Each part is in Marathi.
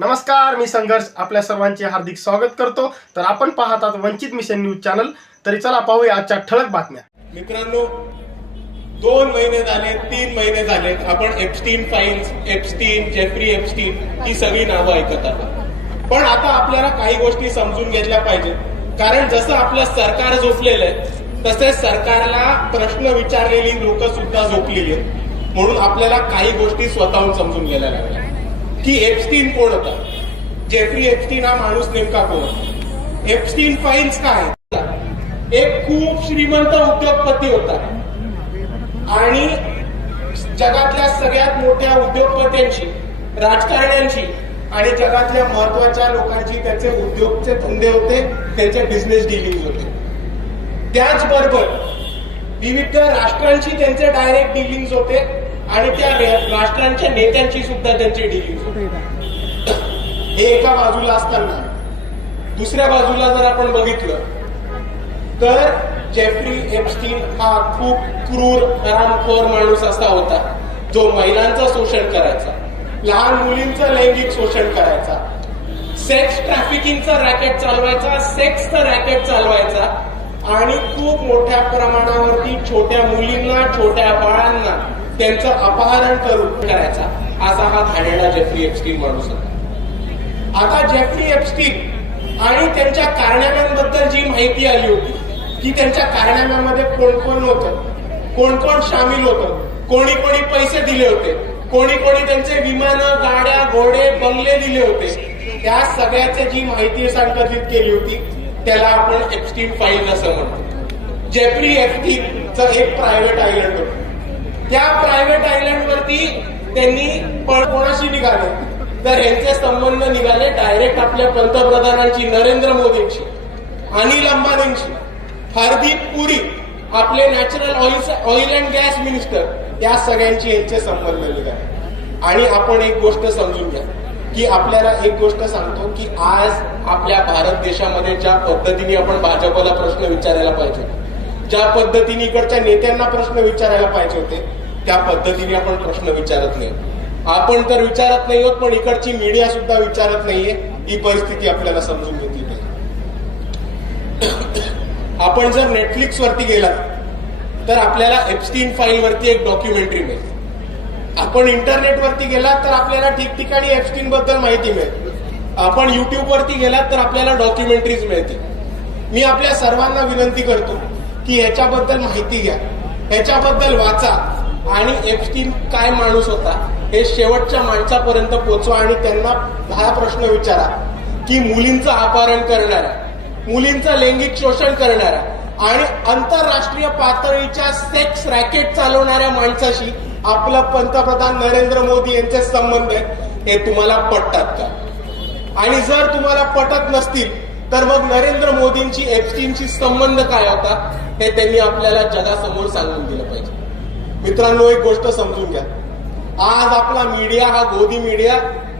नमस्कार, मी संघर्ष आपल्या सर्वांचे हार्दिक स्वागत करतो. तर आपण पाहत आहात वंचित मिशन न्यूज चॅनल. तरी चला पाहूया आजच्या ठळक बातम्या. मित्रांनो, 2 महिने झाले, 3 महिने झाले, आपण Epstein files, Epstein, Jeffrey Epstein ही सगळी नावं ऐकत आहोत. पण आता आपल्याला काही गोष्टी समजून घेतल्या पाहिजे. कारण जसं आपलं सरकार झोपलेलं आहे तसेच सरकारला प्रश्न विचारलेली लोक सुद्धा झोपलेली आहेत. म्हणून आपल्याला काही गोष्टी स्वतःहून समजून घ्यायला लागल्या की एप्स्टीन कोण होता, जेफ्री एप्स्टीन हा माणूस नेमका कोण होता, एप्स्टीन फाईल्स काय. एक खूप श्रीमंत उद्योगपती होता आणि जगातल्या सगळ्यात मोठ्या उद्योगपत्यांशी, राजकारण्यांशी आणि जगातल्या महत्वाच्या लोकांची त्याचे उद्योगचे धंदे होते, त्यांचे बिझनेस डीलिंग होते. त्याचबरोबर विविध राष्ट्रांशी त्यांचे डायरेक्ट डीलिंग्स होते आणि त्या राष्ट्रांच्या नेत्यांची सुद्धा त्यांचे डीलिंग्स होते. हे एका बाजूला असताना दुसऱ्या बाजूला जर आपण बघितलं तर जेफ्री एप्स्टीन हा खूप क्रूर, हरामखोर माणूस असा होता जो महिलांचं शोषण करायचा, लहान मुलींचं लैंगिक शोषण करायचा, सेक्स ट्रॅफिकिंगचं रॅकेट चालवायचा, सेक्सचं रॅकेट चालवायचा आणि खूप मोठ्या प्रमाणावरती छोट्या मुलींना, छोट्या बाळांना त्यांचं अपहरण करून करायचा. असा हा घाणेरडा जेफ्री एप्स्टीन माणूस होता. आता जेफ्री एप्स्टीन आणि त्यांच्या कारनाम्यांबद्दल जी माहिती आली होती की त्यांच्या कारनाम्यामध्ये कोण कोण होतं, कोण कोण सामील होतं, कोणी कोणी पैसे दिले होते, कोणी कोणी त्यांचे विमानं, गाड्या, घोडे, बंगले दिले होते, त्या सगळ्याची जी माहिती संकलित केली होती त्याला आपण एप्स्टीन फाईल असं म्हणतो. जेफ्री एप्स्टीनचं एक प्रायव्हेट आयलंड होतं. त्या प्रायव्हेट आयलंड वरती त्यांनी कोणाशी निघाले तर यांचे संबंध निघाले डायरेक्ट आपल्या पंतप्रधानांची, नरेंद्र मोदींची, अनिल अंबानींची, हरदीप पुरी, आपले natural oil and gas minister, या सगळ्यांची यांचे संबंध निघाले. आणि आपण एक गोष्ट समजून घ्या की आपल्याला एक गोष्ट सांगतो की आज आपल्या भारत देशामध्ये ज्या पद्धतीने आपण भाजपला प्रश्न विचारायला पाहिजे, ज्या पद्धतीने इकडच्या नेत्यांना प्रश्न विचारायला पाहिजे होते, त्या पद्धतीने आपण प्रश्न विचारत नाही. आपण तर विचारत नाही आहोत, पण इकडची मीडिया सुद्धा विचारत नाहीये. ही परिस्थिती आपल्याला समजून घेतली पाहिजे. आपण जर नेटफ्लिक्स वरती गेलात तर आपल्याला एप्स्टीन फाईल वरती एक डॉक्युमेंटरी मिळेल. आपण इंटरनेट वरती गेलात तर आपल्याला ठिकठिकाणी एप्स्टीन बद्दल माहिती मिळेल. आपण युट्यूब वरती गेलात तर आपल्याला डॉक्युमेंटरीज मिळतील. मी आपल्या सर्वांना विनंती करतो की ह्याच्याबद्दल माहिती घ्या, ह्याच्याबद्दल वाचा आणि एप्स्टीन काय माणूस होता हे शेवटच्या माणसापर्यंत पोहोचवा आणि त्यांना हा प्रश्न विचारा की मुलींचं अपहरण करणारा, मुलींचं लैंगिक शोषण करणारा आणि आंतरराष्ट्रीय पातळीच्या सेक्स रॅकेट चालवणाऱ्या माणसाशी आपलं पंतप्रधान नरेंद्र मोदी यांचे संबंध आहेत, हे तुम्हाला पटतात का? आणि जर तुम्हाला पटत नसतील तर मग नरेंद्र मोदींची एप्स्टीनशी संबंध काय होता हे त्यांनी आपल्याला जगासमोर सांगून दिलं पाहिजे. मित्रांनो, एक गोष्ट समजून घ्या. आज आपला मीडिया हा गोदी मीडिया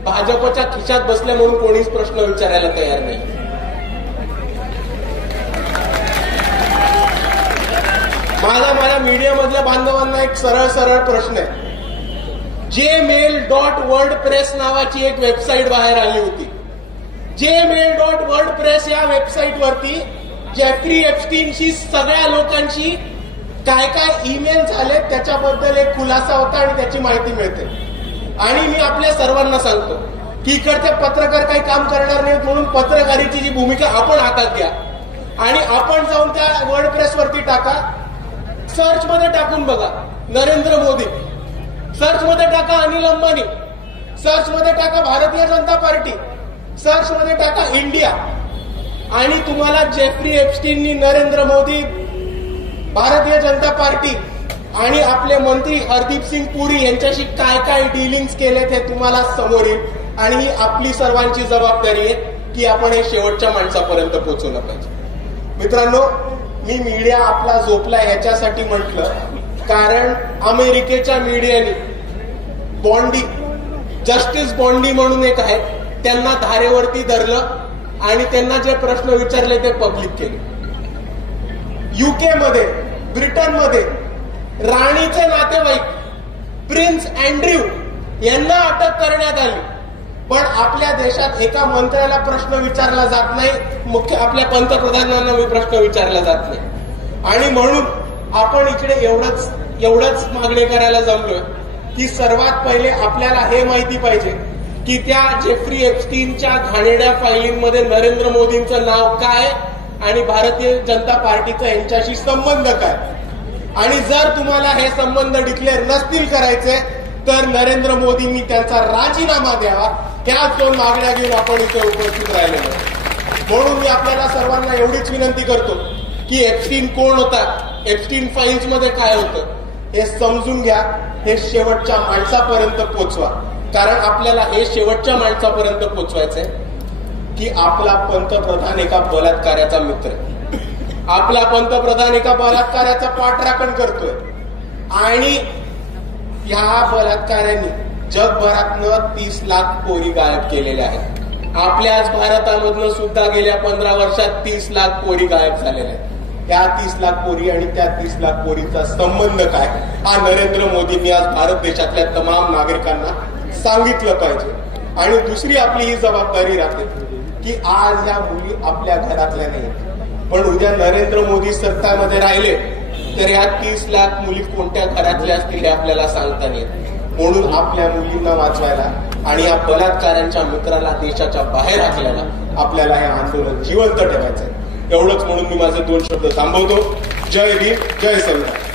भाजपच्या खिशात बसल्या म्हणून कोणीच प्रश्न विचारायला तयार नाही. माझ्या मीडियामधल्या बांधवांना एक सरळ प्रश्न आहे. jmail.wordpress नावाची एक वेबसाईट बाहेर आली होती. jmail.wordpress या वेबसाईट वरती जेफ्री एप्स्टीनशी सगळ्या लोकांशी काय काय ईमेल झाले त्याच्याबद्दल एक खुलासा होता आणि त्याची माहिती मिळते. आणि मी आपल्या सर्वांना सांगतो की इकडचे पत्रकार काही काम करणार नाहीत, म्हणून पत्रकारितेची जी भूमिका आपण हातात घ्या आणि आपण जाऊन त्या वर्डप्रेस वरती टाका, सर्च मध्ये टाकून बघा नरेंद्र मोदी, सर्च मध्ये टाका अनिल अंबानी, सर्च मध्ये टाका भारतीय जनता पार्टी, सर्च मध्ये टाका इंडिया आणि तुम्हाला जेफ्री एप्स्टीननी नरेंद्र मोदी, भारतीय जनता पार्टी आणि आपले मंत्री हरदीप सिंग पुरी यांच्याशी काय काय डीलिंग्स केलेत हे तुम्हाला समोर येईल. आणि ही आपली सर्वांची जबाबदारी आहे की आपण हे शेवटच्या माणसापर्यंत पोहोचवलं पाहिजे. मित्रांनो, मी मीडिया आपला झोपला ह्याच्यासाठी म्हटलं कारण अमेरिकेच्या मीडियाने बॉन्डी, जस्टिस बॉन्डी म्हणून एक आहे, त्यांना धारेवरती धरलं आणि त्यांना जे प्रश्न विचारले ते पब्लिक केले. युके मध्ये, ब्रिटनमध्ये राणीचे नातेवाईक प्रिन्स अँड्र्यू यांना अटक करण्यात आली पण आपल्या देशात एका मंत्र्याला प्रश्न विचारला जात नाही, मुख्य आपल्या पंतप्रधानांना प्रश्न विचारला जात नाही. आणि म्हणून आपण इकडे एवढंच मागणी करायला जमलोय की सर्वात पहिले आपल्याला हे माहिती पाहिजे की त्या जेफ्री एप्स्टीनच्या घाणेरड्या फायलिंगमध्ये नरेंद्र मोदींचं नाव काय आणि भारतीय जनता पार्टीचा यांच्याशी संबंध काय. आणि जर तुम्हाला हे संबंध डिक्लेअर नसतील करायचे तर नरेंद्र मोदींनी त्यांचा राजीनामा द्यावा. ह्याच दोन मागण्या घेऊन आपण इथे उपस्थित राहिलेलो. म्हणून मी आपल्याला सर्वांना एवढीच विनंती करतो की एप्स्टीन कोण होता, एप्स्टीन फाईल्स मध्ये काय होतं हे समजून घ्या, हे शेवटच्या माणसापर्यंत पोचवा. कारण आपल्याला हे शेवटच्या माणसापर्यंत पोचवायचंय की आपला पंतप्रधान एका बलात्काराचा मित्र, आपला पंतप्रधान एका बलात्काराचा पाठराखण करतोय आणि या बलात्कारांनी जगभरातनं 30 लाख पोरी गायब केलेल्या आहेत. आपल्याच भारतामधनं सुद्धा गेल्या 15 वर्षात 30 लाख पोरी गायब झालेल्या आहेत. त्या 30 लाख पोरी आणि त्या 30 लाख पोरीचा संबंध काय हा नरेंद्र मोदींनी आज भारत देशातल्या तमाम नागरिकांना सांगितलं पाहिजे. आणि दुसरी आपली ही जबाबदारी राहते की आज या मुली आपल्या घरातल्या नाही, पण उद्या नरेंद्र मोदी सत्तामध्ये राहिले तर या 30 लाख मुली कोणत्या घरातल्या असतील हे आपल्याला सांगता नाही. म्हणून आपल्या मुलींना वाचवायला आणि या बलात्कारांच्या मित्राला देशाच्या बाहेर हाकल्याला आपल्याला हे आंदोलन जिवंत ठेवायचं आहे. एवढंच म्हणून मी माझे 2 शब्द थांबवतो. जय भीम, जय संविधान.